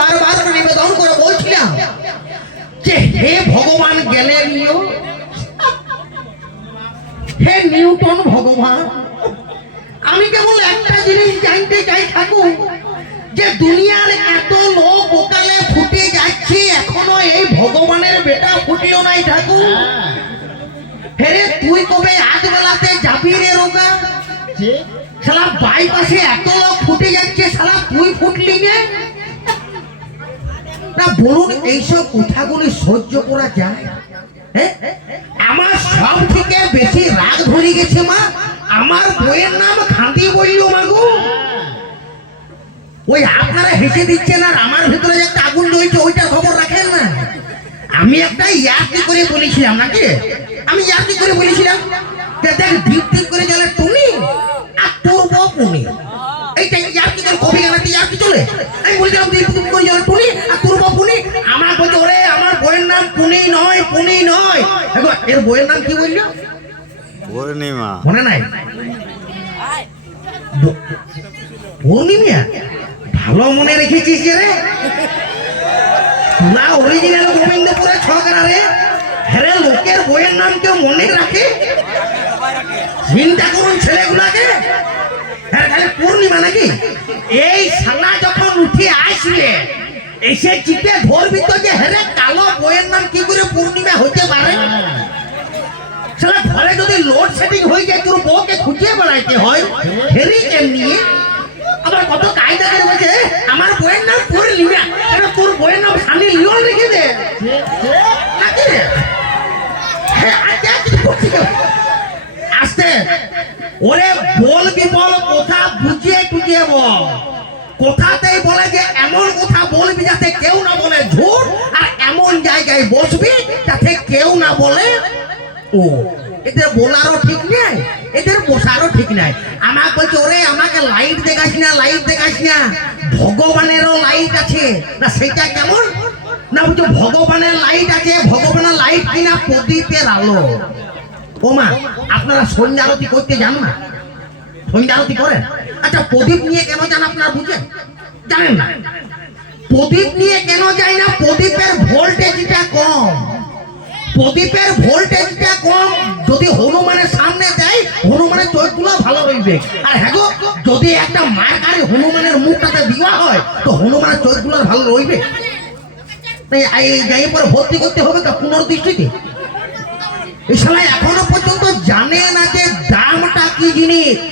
বারবার নিবেদন করে বলছিলাম যে হে ভগবান গেলে নিও, হে নিউটন ভগবান, আমি কেবল একটা জিনিস জানতে চাই ঠাকুর, যে দুনিয়ার এত লোক ওকালে ফুটে যাচ্ছে, এখনো এই ভগবানের বেটা ফুটিও নাই ঠাকুর। হে তুই কবে আজ বেলাতে যাবি রে রোগা? শালা বাইপাসে এত লোক ফুটে যাচ্ছে, শালা তুই ফুটলি না? বলুন এইসব কথাগুলি সহ্য করা যায়? আমার সব থেকে বেশি রাগ ধরে গেছে মা, আমার বইয়ের নাম খাঁটি বললো মাগু। ওই আপনারা হেসে দিচ্ছেন আর আমার ভিতরে যে একটা আগুন জ্বলছে ওইটা খবর রাখেন না। আমি একটা ইয়ার্কি করে বলেছিলাম নাকি, আমি ইয়ার্কি করে বলেছিলাম যে দেখ ডিপ ডিপ করে জ্বলে টুনি আর তোর বউ পুনি, এইটা ইয়ার্কি করে কবি গানাতে ইয়ার্কি চলে। আমি বলছিলাম ডিপ ডিপ করে জ্বলে টুনি আর তোর বউ পুনি, আমার বলছে ওরে আমার বইয়ের নাম পুনি নয়, পুনি নয়। এর বইয়ের নাম কি বললো? পূর্ণিমা। মনে নাই? পূর্ণিমা? ভালো মনে রেখেছিস রে, না অরিজিনাল গোবিন্দপুরের ছকরা রে। হ্যাঁ লোকের বইয়ের নাম কেউ মনে রাখে? চিন্তা করুন ছেলেগুলাকে। হ্যাঁ তাহলে পূর্ণিমা নাকি? এই শালা যখন উঠে আসবে এসে চিপে ধরবি তো যে হ্যাঁ কালো বইয়ের নাম কি করে পূর্ণিমা হতে পারে? শালা ঘরে যদি লোড সেটিং হয়ে যায় তোর বউকে খুঁজিয়ে বেড়াইতে হয়, ফেরি কেমনি? আবার কত কায়দা করে বলছে আমার বইয়ের নাম পূর্ণিমা, এটা তোর বইয়ের নাম সানি লিওন রেখে দে নাকি রে? আস্তে ওরে বলবি বল, কথা বুঝিয়ে টুজিয়ে বল। কথাতেই বলে যে এমন কথা বলবি যাতে কেউ না বলে ঝুট, আর এমন জায়গায় বসবি যাতে কেউ না বলে ও। এদের বলারও ঠিক নেই, এদের বসারও ঠিক নাই। আমাকে বলছে ওরে আমাকে লাইট দেখাস না, লাইট দেখাস না, ভগবানেরও লাইট আছে না। সেটা কেমন না বলছো ভগবানের লাইট আছে, ভগবানের লাইট কিনা প্রদীপের আলো। ও মা আপনারা সন্ধ্যা আরতি করতে যান না? সন্ধ্যা আরতি করেন? আচ্ছা প্রদীপ নিয়ে কেন যান আপনারা বুঝেন? জানেন না? প্রদীপ নিয়ে কেন যায় না? প্রদীপের ভোল্টেজটা কম, প্রদীপের ভোল্টেজটা কম। যদি হনুমানের সামনে দেয় হনুমানের চোখগুলো ভালো হইবে, আর হ্যাঁ গো যদি একটা মারকারি হনুমানের মুখটাতে দেওয়া হয় তো হনুমানের চোখগুলো ভালো রইবে। এই পরে ভর্তি করতে হবে তো পুনর্দৃষ্টিতে। এই সময় এখনো পর্যন্ত জানে না যে দামটা কি জিনিস।